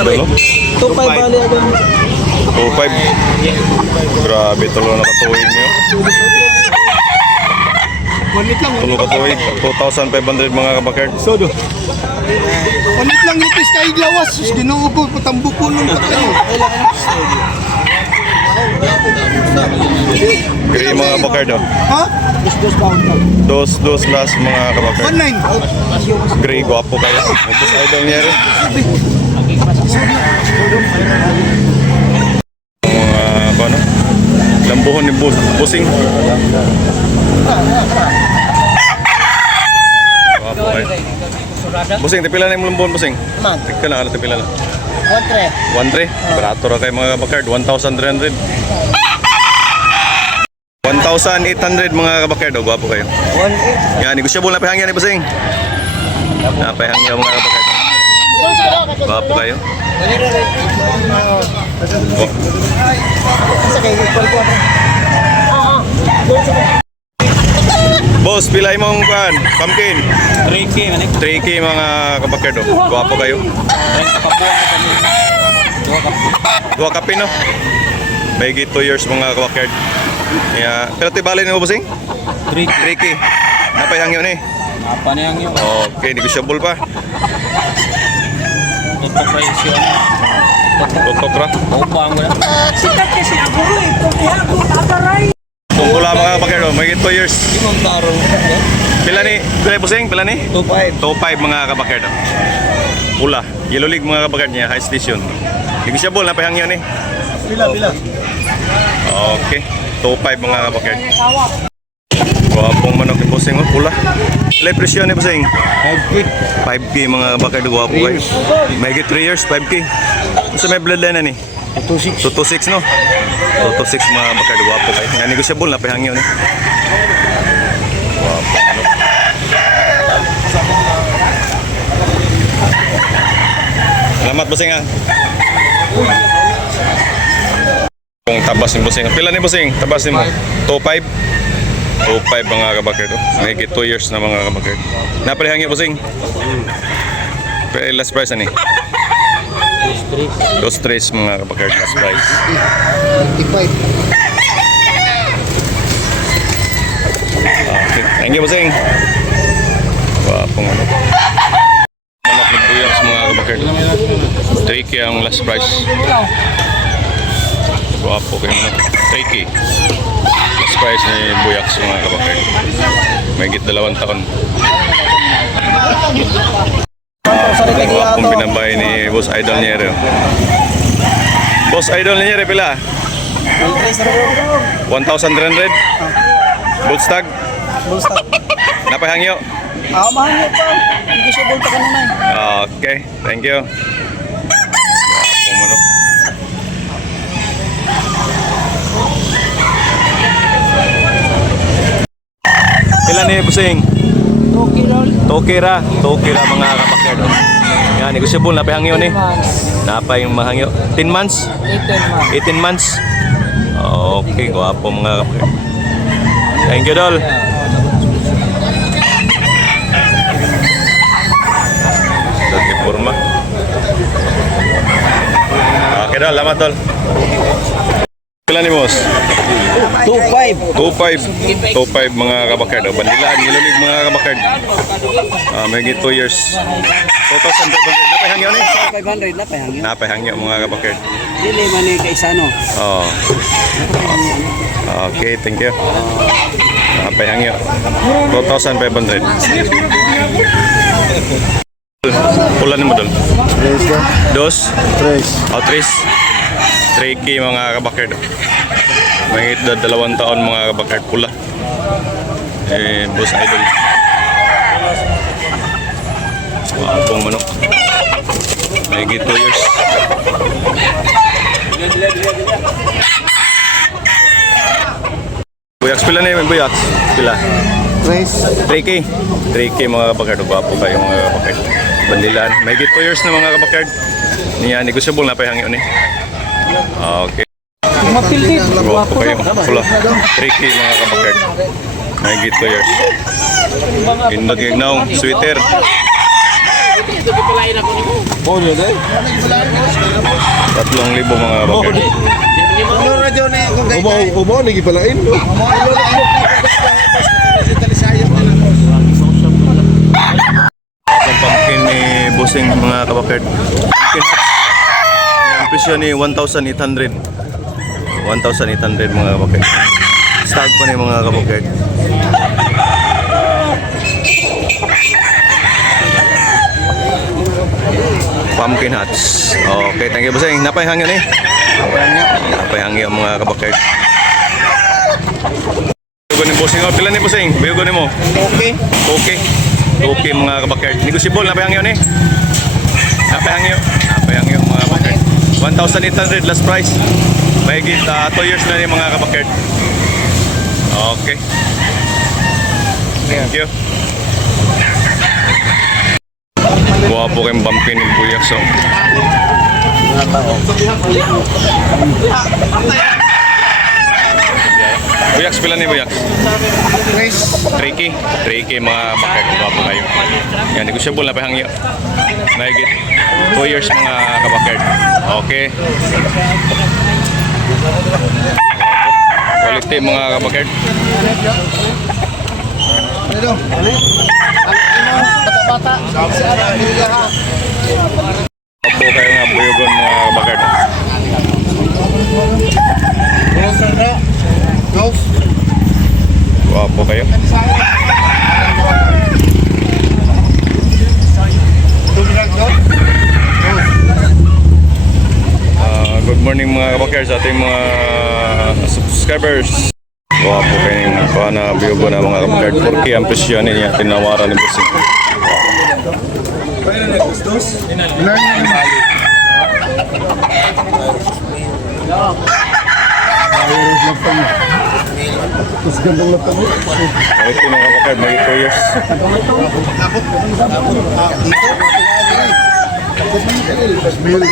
Idol, 2.5 bali agad. 2.5. Grabe, tulo na katuwid nyo. Tulo katuwid. 2,500 mga kabakard. Sodo. Ulit lang nipis kay gawas. Ginoo ko patambuko nun pa kayo. Gray mga kabakard. Ha? Dos last mga kabakard. 1.9. Gray, guwapo kayo. Boss Idol niya rin. Mga ano? Lambuhon ni Busing. Guwapo kayo. Busing, tipila na yung lambuhon, Busing. Tika na, tipila na. 1.3. Barato ra kayo mga kabakard. 1,300. 1,800 mga kabakard. O, guwapo kayo. Yan, negosyable na pahangyan ni Busing. Napahangyan mga kabakard. Guwapo kayo. Boss, pilay mong kan, pumpkin. 3K man 3K mga kabakard. Guwapo kayo. Dua kape no. May 2 years mga kabakard. Yeah. Pero tibali ni mo Busing? 3K. Napahangyan ni. Apa na yung Okay, negosyable pa. ito price yun. Tutok ra. Upang mo na. Sikat kasi ako eh. Kung ako nakaray. Kung pula mga kabakard, may 2 years. Imong taro. Pila ni? Busing, pila ni? 2.5. 2.5 mga kabakard. Pula. Yellow League mga kabakard niya, high station. Negosyable na pahangyan ni. Pila. Okay. 2.5 mga kabakard. Guwapong manok ni Busing, pula. Ilay presyo ni Busing? 5K mga kabakard, guwapo kayo. May 3 years, 5K. Gusto may bloodline na ni? 226 no? 226 mga kabakard, guwapo kayo. Nga negosyable na pahangyan ni. Guwapo manok. Salamat Busing ha. Kung tabas ni Busing. Pila ni Busing? Tabas ni mo? 2.5? 2.5 mga kabakard. May 2 years na mga kabakard. Napalihangin Busing? Last price ani? 2.3 mga kabakard last price. 35. Okay. Thank you Busing. Wapong ano. Manok ni Buyaks mga kabakard. 3K ang last price. Wapo kayo manok. 3K. Last price ni Buyaks mga kabakard. May 2 taon. Wapong binabay ni Boss Idol niya. Boss Idol niya pila? 1,300? Bullstag? Napahangyo? Mahangyo pa. Hindi siya bulta ka naman. Okay, thank you. Wapong manok. Ilan ni Busing? 2K ra mga kabakard. Yan, negosyable na pahangyo ni. Napay mahangyo. 10 months? 18 months. Okay, guwapo mga kabakard. Thank you, Dol. Dati forma. Okay, Dol. Lamat, Dol. Pila ni Boss? 2.5. 2.5 mga kabakard. Bandilaan, nilulig mga kabakard. May 2 years. 2,500. Napahangyo ni? 500 na pahangyo. Napahangyo mga kabakard. Dili man ni kaisano. Oh. Okay, thank you. Napahangyo. 2,500. Ulan mo Dol? 2? O 3K mga kabakard. May 2 taon mga kabakard pula. Boss Idol. Wapong manok. May 2 years. Buyaks pila na yun, Buyaks? Pila? 3K. 3K mga kabakard. Wapo kayo mga kabakard. Bandilan. May 2 years na mga kabakard. Niya, negosyable na pahangin eh. Okay. Wapo kayo. Pula. 3K mga kabakard. May 2 years. Indog yung now, sweater. Bono na. 3,000 mga bakit. Ano radyo na kung kay Ubaw, nagipalain. Ang pumpkin ni Bossing mga kabakit. Pumpkin hats. Ang presyo ni 1,800. 1,800 mga kabakit. Stag pa ni mga kabakit. Pumpkin hats. Okay, thank you Bossing. Napay hangyo ni. Napay hangyo mga kabakit. Biyugo ni Bossing. Oh, pila ni Bossing? Biyugo ni mo? okay. Okay. Okay mga kabakert. Negotiable na pahangyo ni. Napahangyo. Napahangyo mga kabakert. 1,800 last price. Mahigit 2 years na ni mga kabakert. Okay. Thank you. Guwapo kayong bumpkin ng buyak so. Buyak, pila ni Buyak? Tricky mga bakit. Guwapo kayo. Yan, negotiable na pahangyo. Mahigit 2 years mga kabakert. Okay. Quality mga kabakert. Opo kayo nga buyogon mga kabakert. Guwapo kayo. Good morning mga kabakert sa ating mga subscribers. Guwapo kayo na buyogon na mga kabakert. 4K ang presyo niya tinawaran ni Bossing. Ito mga kabakert, may 2 years. Dito.